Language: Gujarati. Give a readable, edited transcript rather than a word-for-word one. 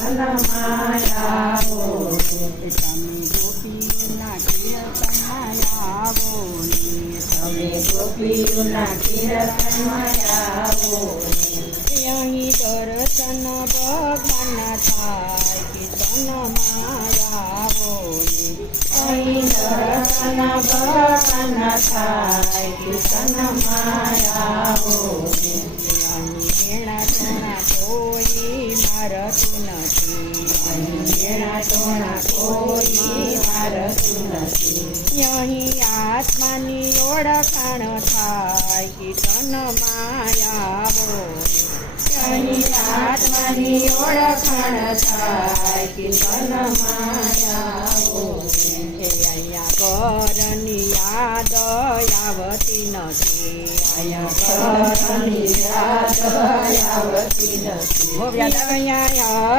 કીર્તનમાં આવો તમે ગોપીઓના કીર્તનમાં આવો તમે ગોપીઓના કીર્તનમાં આવો અહીં દર્શન ભગવાનના થાય કીર્તનમાં આવો અહીં દર્શન ભગવાનના થાય કીર્તનમાં આવો મેળા ટોણા કોઈ મારતું નથી મેળા ટોણા કોઈ મારતું નથી અહીં આત્માની ઓળખાણ થાય કીર્તનમાં આવો અહીં આત્માની ઓળખાણ થાય કીર્તનમાં આવો અહીંયા ઘરની યાદ આવતી નથી અહીંયા ઘરની યાદ આવતી નથી અહીંયા